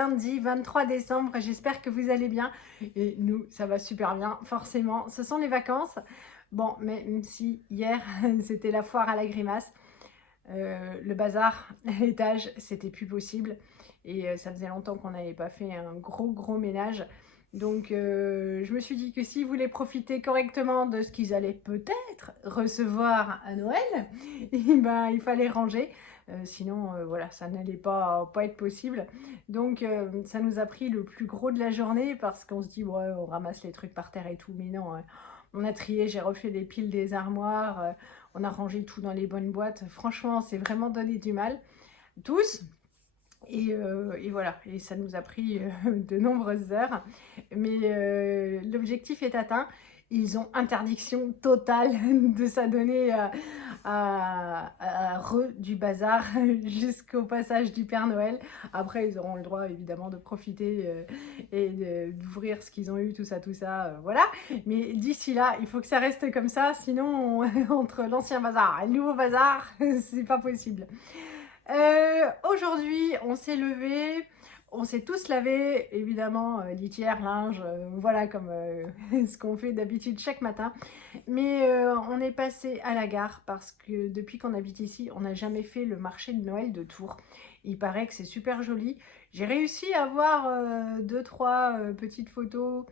lundi 23 décembre. J'espère que vous allez bien. Et nous, ça va super bien, forcément. Ce sont les vacances. Bon, même si hier, c'était la foire à la grimace. Le bazar à l'étage, c'était plus possible. Et ça faisait longtemps qu'on n'avait pas fait un gros ménage. Donc je me suis dit que s'ils voulaient profiter correctement de ce qu'ils allaient peut-être recevoir à Noël, et ben, il fallait ranger. Sinon, voilà, ça n'allait pas être possible. Donc ça nous a pris le plus gros de la journée parce qu'on se dit, ouais, on ramasse les trucs par terre et tout. Mais non, hein. On a trié, j'ai refait les piles des armoires, on a rangé tout dans les bonnes boîtes. Franchement, c'est vraiment donné du mal. Tous. Et voilà, et ça nous a pris de nombreuses heures. Mais l'objectif est atteint. Ils ont interdiction totale de s'adonner à du bazar jusqu'au passage du Père Noël. Après, ils auront le droit évidemment de profiter et d'ouvrir ce qu'ils ont eu, tout ça, voilà. Mais d'ici là, il faut que ça reste comme ça, sinon entre l'ancien bazar et le nouveau bazar, c'est pas possible. Aujourd'hui, on s'est levé, on s'est tous lavé, évidemment, litière, linge, voilà comme ce qu'on fait d'habitude chaque matin. Mais on est passé à la gare parce que depuis qu'on habite ici, on n'a jamais fait le marché de Noël de Tours. Il paraît que c'est super joli. J'ai réussi à avoir 2-3 petites photos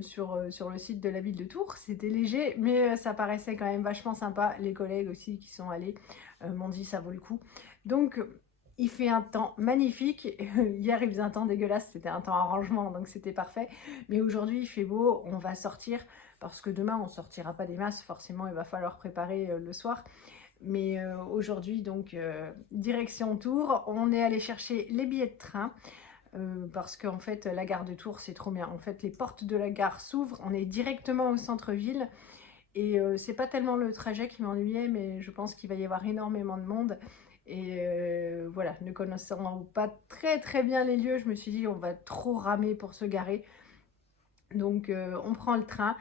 sur le site de la ville de Tours. C'était léger, mais ça paraissait quand même vachement sympa. Les collègues aussi qui sont allés m'ont dit ça vaut le coup. Donc il fait un temps magnifique. Hier il faisait un temps dégueulasse, c'était un temps arrangement, donc c'était parfait. Mais aujourd'hui il fait beau, on va sortir parce que demain on sortira pas des masses, forcément il va falloir préparer le soir. Mais aujourd'hui donc direction Tours, on est allé chercher les billets de train. Parce qu'en fait la gare de Tours c'est trop bien. En fait les portes de la gare s'ouvrent, on est directement au centre-ville et c'est pas tellement le trajet qui m'ennuyait, mais je pense qu'il va y avoir énormément de monde. Et voilà, ne connaissant pas très bien les lieux, je me suis dit on va trop ramer pour se garer. Donc on prend le train.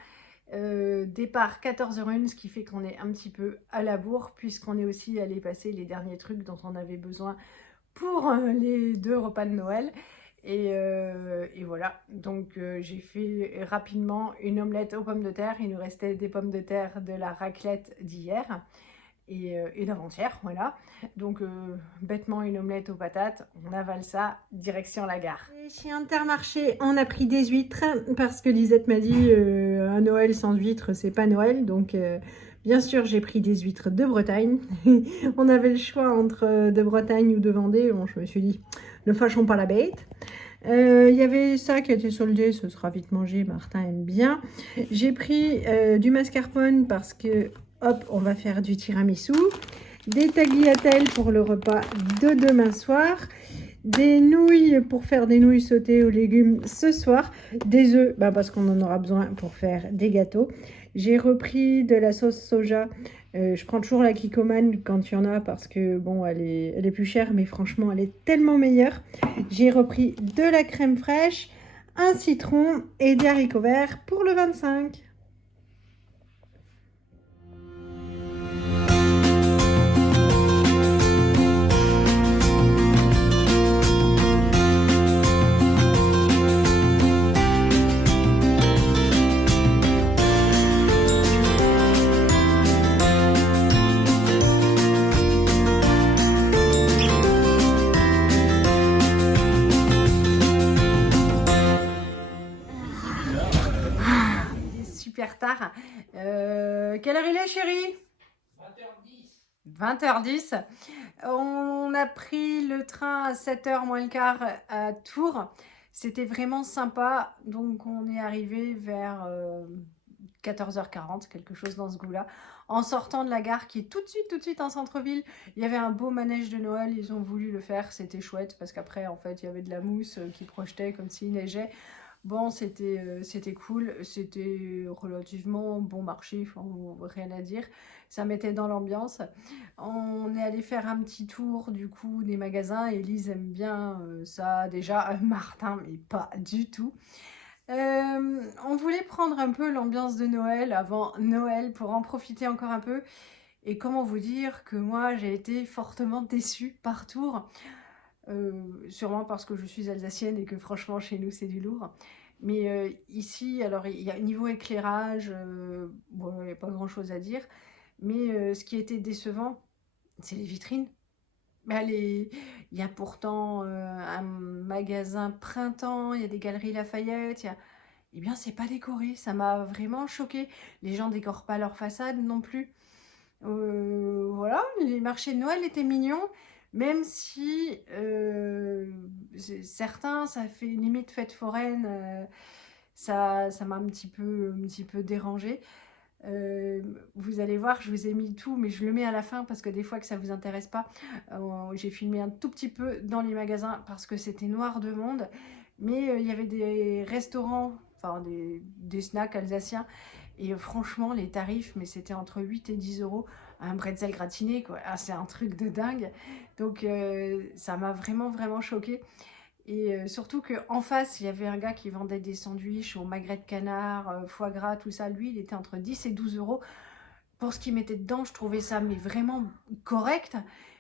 Départ 14h01, ce qui fait qu'on est un petit peu à la bourre puisqu'on est aussi allé passer les derniers trucs dont on avait besoin pour les 2 repas de Noël. Et voilà, donc j'ai fait rapidement une omelette aux pommes de terre. Il nous restait des pommes de terre de la raclette d'hier et d'avant-hier, voilà. Donc bêtement une omelette aux patates, on avale ça, direction la gare. Et chez Intermarché, on a pris des huîtres parce que Lisette m'a dit un Noël sans huîtres, c'est pas Noël. Donc bien sûr, j'ai pris des huîtres de Bretagne. On avait le choix entre de Bretagne ou de Vendée. Bon, je me suis dit, ne fâchons pas la bête. Il y avait ça qui a été soldé, ce sera vite mangé, Martin aime bien. J'ai pris du mascarpone parce que, hop, on va faire du tiramisu. Des tagliatelles pour le repas de demain soir. Des nouilles pour faire des nouilles sautées aux légumes ce soir. Des œufs, parce qu'on en aura besoin pour faire des gâteaux. J'ai repris de la sauce soja. Je prends toujours la Kikkoman quand il y en a parce que bon, elle est plus chère, mais franchement, elle est tellement meilleure. J'ai repris de la crème fraîche, un citron et des haricots verts pour le 25. Super tard. Quelle heure il est, chérie? 20h10. On a pris le train à 7h moins le quart à Tours. C'était vraiment sympa. Donc on est arrivé vers 14h40, quelque chose dans ce goût-là. En sortant de la gare qui est tout de suite en centre-ville, il y avait un beau manège de Noël. Ils ont voulu le faire, c'était chouette parce qu'après en fait il y avait de la mousse qui projetait comme s'il neigeait. Bon, c'était cool, c'était relativement bon marché, enfin, rien à dire. Ça mettait dans l'ambiance. On est allé faire un petit tour du coup des magasins. Elise aime bien ça déjà, Martin mais pas du tout. On voulait prendre un peu l'ambiance de Noël avant Noël pour en profiter encore un peu. Et comment vous dire que moi j'ai été fortement déçue par Tours. sûrement parce que je suis alsacienne et que franchement chez nous c'est du lourd. Mais ici, alors il y a niveau éclairage, bon, il n'y a pas grand chose à dire. Mais ce qui était décevant, c'est les vitrines. Bah, il y a pourtant un magasin Printemps, il y a des galeries Lafayette, eh bien c'est pas décoré, ça m'a vraiment choquée. Les gens décorent pas leur façade non plus. Voilà, les marchés de Noël étaient mignons, même si certains, ça fait limite fête foraine, ça m'a un petit peu dérangé. Vous allez voir, je vous ai mis tout, mais je le mets à la fin parce que des fois que ça vous intéresse pas, j'ai filmé un tout petit peu dans les magasins parce que c'était noir de monde, mais il y avait des restaurants, enfin des snacks alsaciens, et franchement les tarifs, mais c'était entre 8 et 10 euros un bretzel gratiné, quoi. Ah, c'est un truc de dingue, donc ça m'a vraiment vraiment choqué. Et surtout qu'en face, il y avait un gars qui vendait des sandwichs au magret de canard, foie gras, tout ça. Lui, il était entre 10 et 12 euros. Pour ce qu'il mettait dedans, je trouvais ça mais vraiment correct.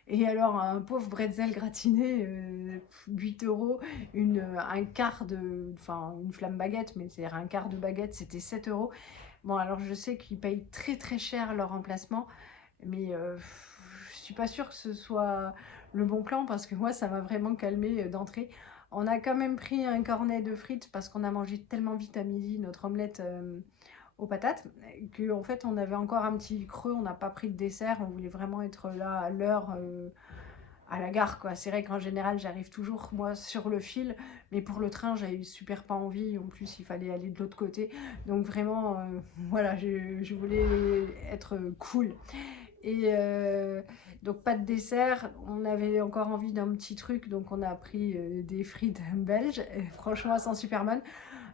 Et alors, un pauvre bretzel gratiné, 8 euros, un quart de... Enfin, une flamme baguette, mais c'est un quart de baguette, c'était 7 euros. Bon, alors je sais qu'ils payent très très cher leur emplacement, mais je suis pas sûre que ce soit le bon plan parce que moi, ça m'a vraiment calmé d'entrée. On a quand même pris un cornet de frites parce qu'on a mangé tellement vite à midi notre omelette aux patates qu'en fait on avait encore un petit creux, on n'a pas pris de dessert, on voulait vraiment être là à l'heure à la gare, quoi. C'est vrai qu'en général j'arrive toujours moi sur le fil, mais pour le train j'avais super pas envie, en plus il fallait aller de l'autre côté, donc vraiment voilà, je voulais être cool. Et donc pas de dessert, on avait encore envie d'un petit truc, donc on a pris des frites belges, et franchement elles sont super bonnes.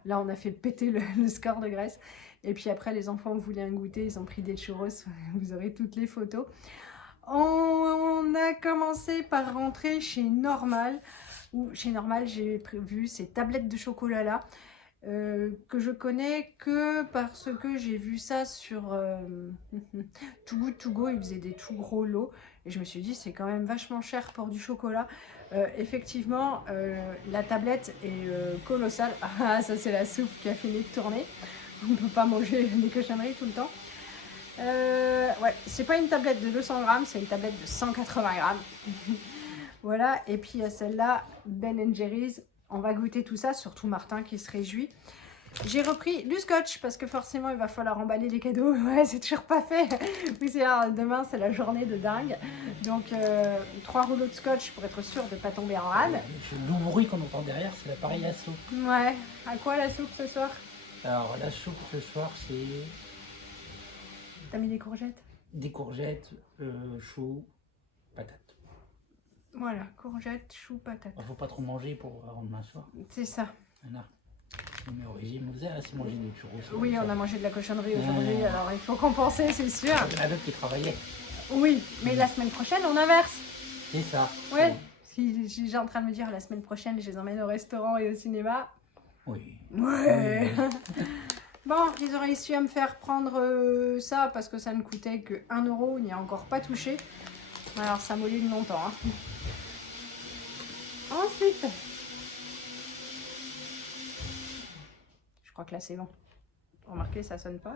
Là on a fait péter le score de graisse. Et puis après les enfants voulaient un goûter, ils ont pris des churros, vous aurez toutes les photos. On a commencé par rentrer chez Normal, où chez Normal j'ai vu ces tablettes de chocolat là, que je connais que parce que j'ai vu ça sur Too Good To Go, ils faisaient des tout gros lots et je me suis dit c'est quand même vachement cher pour du chocolat. Effectivement, la tablette est colossale. Ah, ça c'est la soupe qui a fini de tourner. On ne peut pas manger des cochonneries tout le temps. Ouais, c'est pas une tablette de 200 grammes, c'est une tablette de 180 grammes. Voilà, et puis il y a celle-là, Ben Jerry's. On va goûter tout ça, surtout Martin qui se réjouit. J'ai repris du scotch parce que forcément il va falloir emballer les cadeaux. Ouais, c'est toujours pas fait. Oui, demain c'est la journée de dingue. Donc 3 rouleaux de scotch pour être sûr de ne pas tomber en rade. Le doux bruit qu'on entend derrière, c'est l'appareil à soupe. Ouais, à quoi la soupe ce soir? Alors la soupe ce soir c'est... T'as mis des courgettes? Des courgettes, choux, patates. Voilà, courgettes, choux, patates. Il faut pas trop manger pour demain soir. C'est ça. Voilà. Mais au régime, vous avez assez mangé des churros. Oui, on a mangé de la cochonnerie aujourd'hui, alors il faut compenser, c'est sûr. Il y en a d'autres qui travaillaient. Oui, mais la semaine prochaine, on inverse. C'est ça. Ouais, si j'ai en train de me dire la semaine prochaine, je les emmène au restaurant et au cinéma. Oui. Ouais. Bon, ils auraient réussi à me faire prendre ça parce que ça ne coûtait que 1 euro, il n'y a encore pas touché. Alors ça mouline longtemps. Hein. Ensuite, je crois que là c'est bon. Remarquez, ça sonne pas.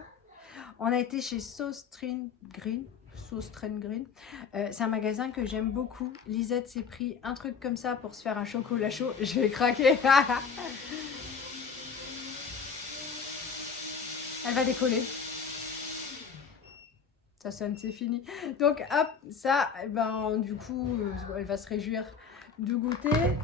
On a été chez Sauce Train Green. C'est un magasin que j'aime beaucoup. Lisette s'est pris un truc comme ça pour se faire un chocolat chaud. Je vais craquer. Elle va décoller. Ça sonne, c'est fini. Donc hop, ça, ben, du coup, elle va se réjouir de goûter.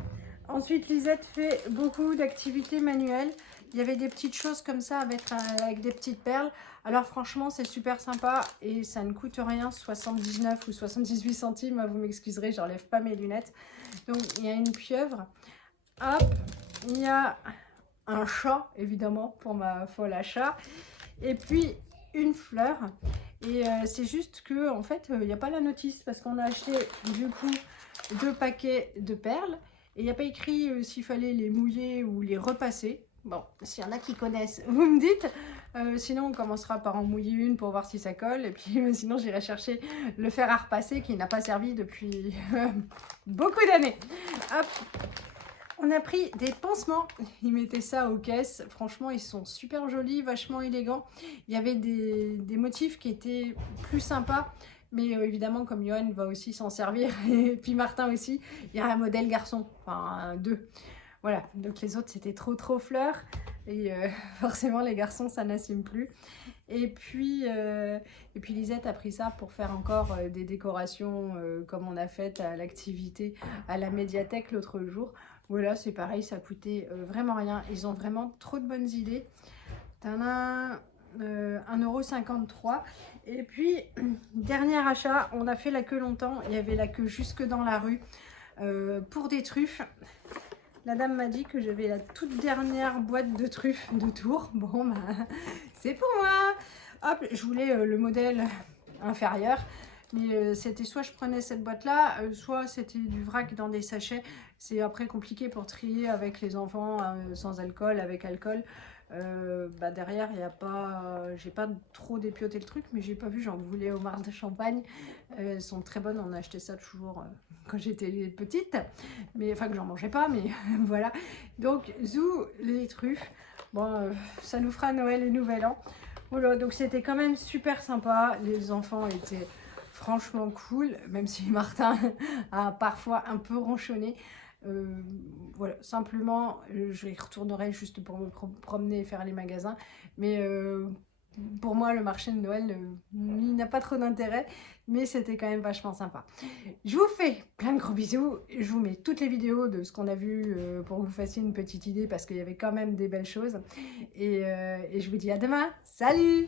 Ensuite, Lisette fait beaucoup d'activités manuelles. Il y avait des petites choses comme ça avec des petites perles. Alors franchement, c'est super sympa et ça ne coûte rien, 79 ou 78 centimes. Vous m'excuserez, j'enlève pas mes lunettes. Donc, il y a une pieuvre. Hop, il y a un chat, évidemment, pour ma folle à chat. Et puis, une fleur. Et c'est juste que en fait, il n'y a pas la notice parce qu'on a acheté du coup 2 paquets de perles. Et il n'y a pas écrit s'il fallait les mouiller ou les repasser. Bon, s'il y en a qui connaissent, vous me dites. Sinon, on commencera par en mouiller une pour voir si ça colle. Et puis, sinon, j'irai chercher le fer à repasser qui n'a pas servi depuis beaucoup d'années. Hop. On a pris des pansements. Ils mettaient ça aux caisses. Franchement, ils sont super jolis, vachement élégants. Il y avait des motifs qui étaient plus sympas. Mais évidemment, comme Johan va aussi s'en servir, et puis Martin aussi, il y a un modèle garçon. Enfin, deux. Voilà, donc les autres c'était trop fleurs et forcément les garçons ça n'assume plus. Et puis Lisette a pris ça pour faire encore des décorations comme on a fait à l'activité à la médiathèque l'autre jour. Voilà, c'est pareil, ça coûtait vraiment rien. Ils ont vraiment trop de bonnes idées. T'en as 1,53 €. Et puis, dernier achat, on a fait la queue longtemps. Il y avait la queue jusque dans la rue pour des truffes. La dame m'a dit que j'avais la toute dernière boîte de truffes de Tours. Bon, bah, c'est pour moi. Hop, je voulais le modèle inférieur. Mais c'était soit je prenais cette boîte-là, soit c'était du vrac dans des sachets. C'est après compliqué pour trier avec les enfants, sans alcool, avec alcool. Bah derrière, il y a pas, j'ai pas trop dépioté le truc, mais j'ai pas vu, j'en voulais au mar de Champagne. Elles sont très bonnes, on a acheté ça toujours quand j'étais petite, mais enfin que j'en mangeais pas, mais voilà. Donc zou les truffes, bon, ça nous fera Noël et Nouvel An. Voilà, donc c'était quand même super sympa. Les enfants étaient franchement cool, même si Martin a parfois un peu ronchonné. Voilà, simplement, je y retournerai juste pour me promener et faire les magasins. Mais pour moi, le marché de Noël, il n'a pas trop d'intérêt, mais c'était quand même vachement sympa. Je vous fais plein de gros bisous. Je vous mets toutes les vidéos de ce qu'on a vu pour que vous fassiez une petite idée, parce qu'il y avait quand même des belles choses. Et je vous dis à demain. Salut!